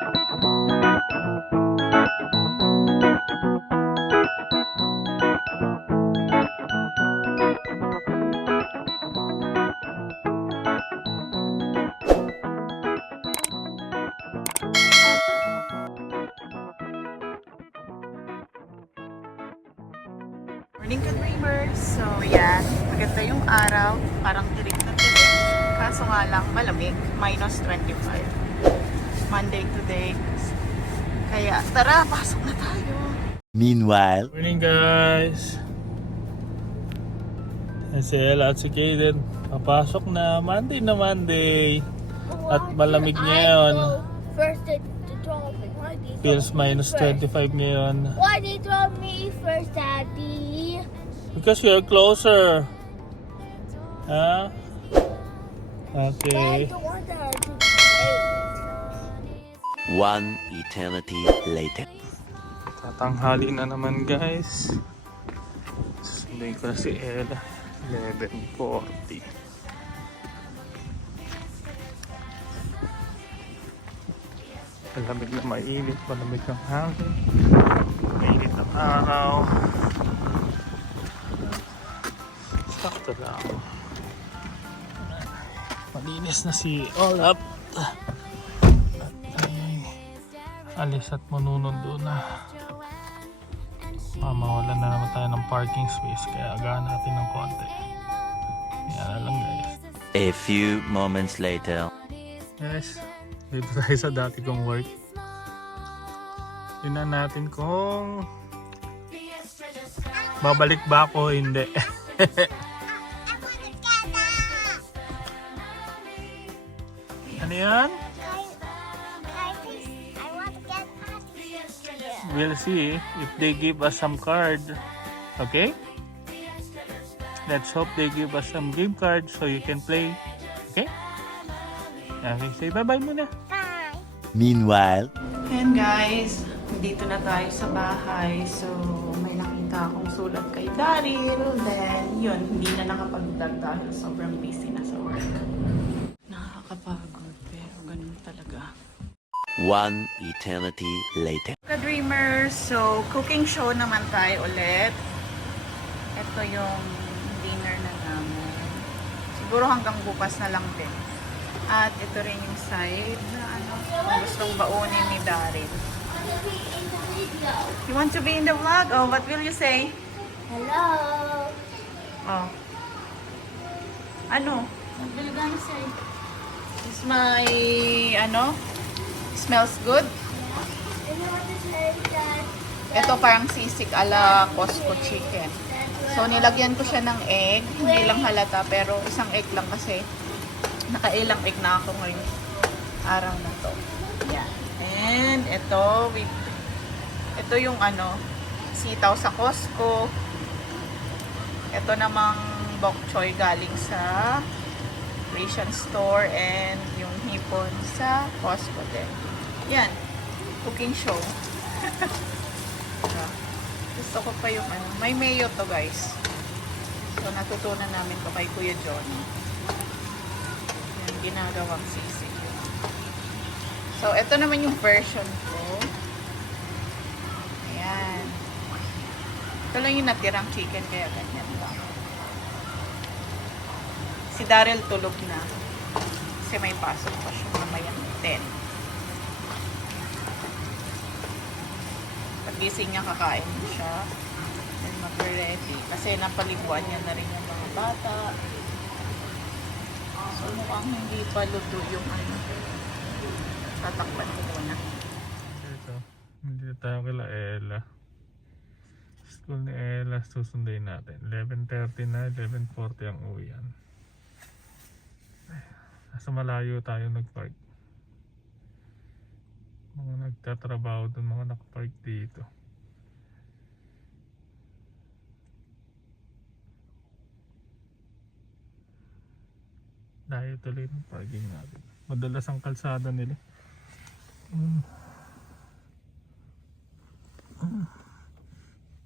Morning, ka-dreamers! So, yan. Maganda yung araw. Parang tirik na tirik. Kaso nga lang, malamig. Minus 25. Monday today. Kaya, tara, pasok na tayo. Meanwhile, Morning guys! Si Ella at si Kaden papasok na Monday. At malamig ngayon. First to drop me. Why did you Feels drop me minus first? 25 ngayon. Why did you drop me first, Daddy? Because you're closer. Ha? I Okay. don't want her to one eternity later. Tatanghali na naman guys. Sunduin ko na si Ella. 11:40. Malamig na mainit. Malamig ang hangin. Mainit ang araw. Sakto lang. Malinis na si Olap. At ay alis at manunundo na. Mawalan na naman tayo ng parking space kaya agahan natin ng konti. Yan na lang guys. A few moments later. Guys, dito tayo sa dati kong work. Tingnan natin kung babalik ba ako o hindi. Ano yan? I want to get happy. We'll see if they give us some card. Okay? Let's hope they give us some game cards so you can play. Okay? Okay, say bye-bye muna. Bye. Meanwhile, And guys, dito na tayo sa bahay. So, may nakita akong sulat kay Daryl. Then, yun, hindi na nakapag-vlog dahil sobrang busy na sa work. Nakakapagod, pero ganun talaga. one eternity later. Ka-dreamers, so cooking show naman tayo ulit. Ito yung dinner na namin. Siguro hanggang bukas na lang din. At ito rin yung side na ano, kung gustong baunin ni Daryl. You want to be in the vlog? Oh, what will you say? Hello. Oh. Ano? What are you gonna say? Is my, ano? Smells good? I want to say that. Ito parang sisig ala Costco chicken. So, nilagyan ko siya ng egg. Hindi lang halata, pero isang egg lang kasi nakailang egg na ako ngayong araw na to. Yan. And ito yung ano, sitaw sa Costco. Ito namang bok choy galing sa Ration Store and yung hipon sa Costco din. Yan. Cooking show. Gusto ko pa yung ano. May mayo to guys. So natutunan namin to kay Kuya John. Yan, ginagawang sisig. So ito naman yung version ko. Ayan. Ito lang yung natirang chicken kaya ganyan lang. Si Daryl tulog na. Kasi may pasok pa siya mamayang 10. Pagising niya, kakain siya. Then mag-ready. Kasi napaliguan niya na rin yung mga bata. So mukhang hindi pa luto yung ano. Tatakpan ko muna. Ito, hindi tayo kila Ella. School ni Ella, susunduin natin. 11:30 na, 11:40 ang uwian. Nasa malayo tayo nag-park. Mga nagtatrabaho doon, mga nakapark dito. Dahil tuloy ng parking natin. Madalas ang kalsada nila.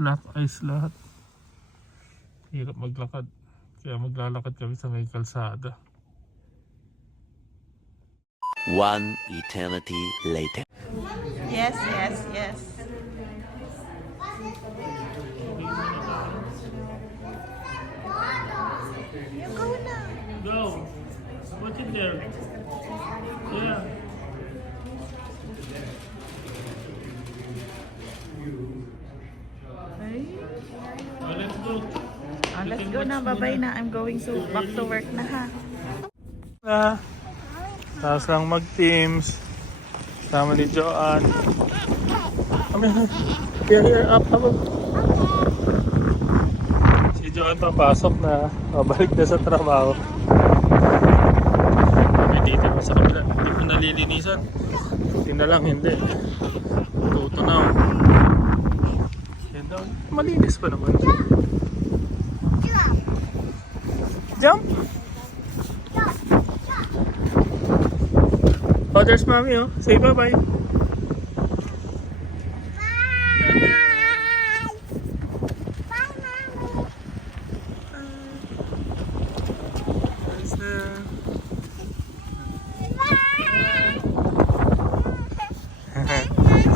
Black ice lahat. Hirap maglakad. Kaya maglalakad kami sa may kalsada. One eternity later. Yes, yes, yes. You go na. Go. What's in there? Yeah. Ay. Oh, let's go. Let's go na. Bye-bye na. I'm going back to work na ha. Tapos lang mag-teams. Sama ni Joanne. Here, up. Si Joanne papasok na. Pabalik na sa trabaho. May dito pa sa kabila. Hindi ko nalilinisan. Buti na lang, hindi. Tutunaw. Yan daw. Malinis pa naman. Jump! Oh, there's mommy, oh. Say bye-bye.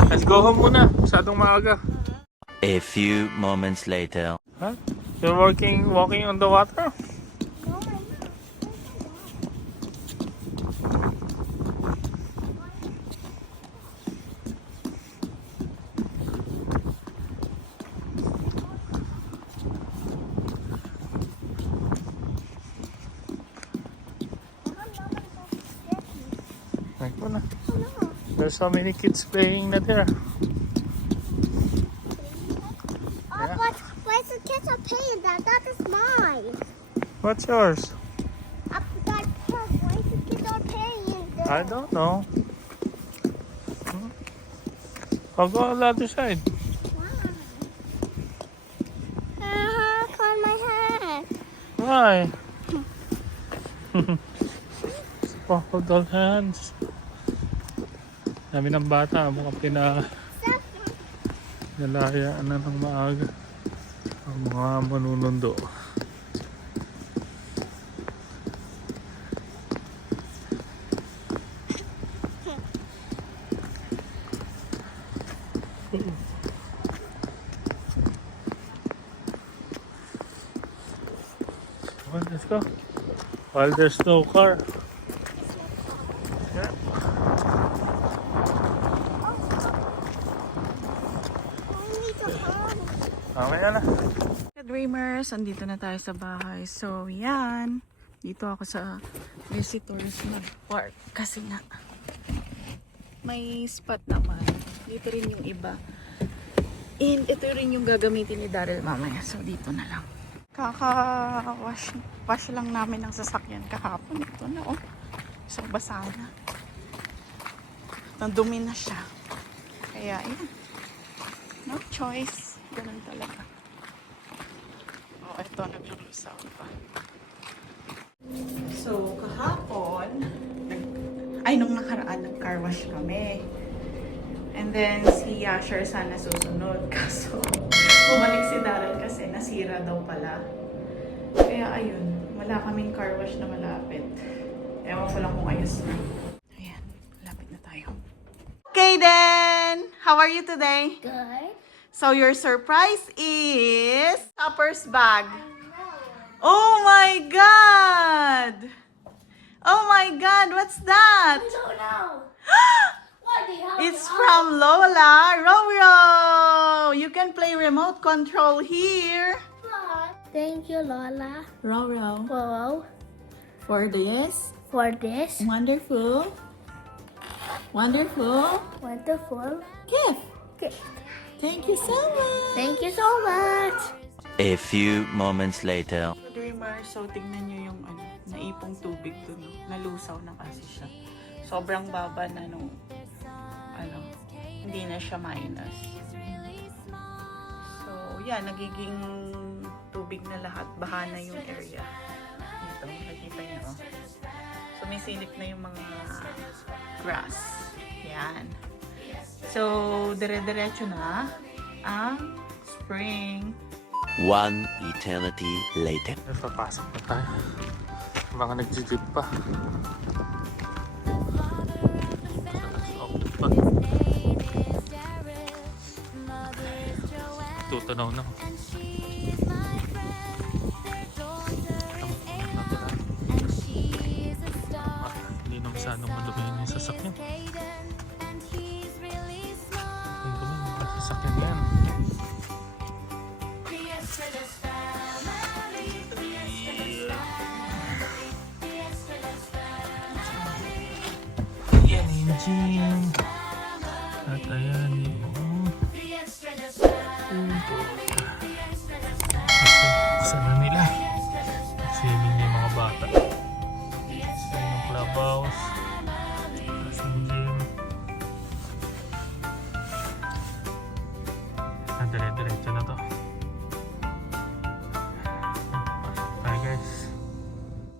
Let's go home muna. Masyadong maaga. A few moments later. Huh? You're walking on the water? Ayun na. There's so many kids playing na there. Oh, but where's the kids are playing that? That is mine. What's yours? Up that park. Where's the kids are playing there? I don't know. I'll go on the other side. On my head. Why? Hold all hands. Dami ng bata, mukhang nalayaan na ng maaga ang mga manunundo. Come on, let's go. While there's no car. Yeah. Mamaya na. Dreamers, andito na tayo sa bahay. So, yan. Dito ako sa visitors na park. Kasi nga, may spot naman. Dito rin yung iba. And ito rin yung gagamitin ni Daryl mamaya. So, dito na lang. Wash lang namin ng sasakyan kahapon. Ito na, oh. So, basa na. Nandumi na siya. Kaya, yan. No choice. Ganun talaga. Oh, ito, naglulusaw pa. So, kahapon, nung nakaraan, nag-car wash kami. And then, si Yasher sana susunod. Kaso, bumalik si Daryl kasi nasira daw pala. Kaya, ayun, wala kaming car wash na malapit. Ewan ko lang kung ayos na. Ayan, malapit na tayo. Kaden! How are you today? Good. So your surprise is Tupper's bag. Oh my God! Oh my God, what's that? I don't know. What the hell? It's from Lola Roro. You can play remote control here. Thank you, Lola. Roro. Whoa. For this. For this Wonderful. Wonderful. wonderful Gift. gift. Thank you so much. Thank you so much. A few moments later. Dreamer, so tingnan nyo yung naipong tubig dun. Nalusaw na kasi siya. Sobrang baba na nung hindi na siya minus. So, yan, nagiging tubig na lahat. Baha na yung area. Dito, nakita nyo. Sumisilip na yung mga grass. Yan. So, dire-diretso na ang spring. One eternity later. Papasok na tayo. Mga nag-jeep pa. tanaw na. Hindi na masyadong madumihin yung sasakyan. Ang dumi ng sasakyan yan. Yan engine. At ayan yung buksan na nila. Swimming na yung mga bata.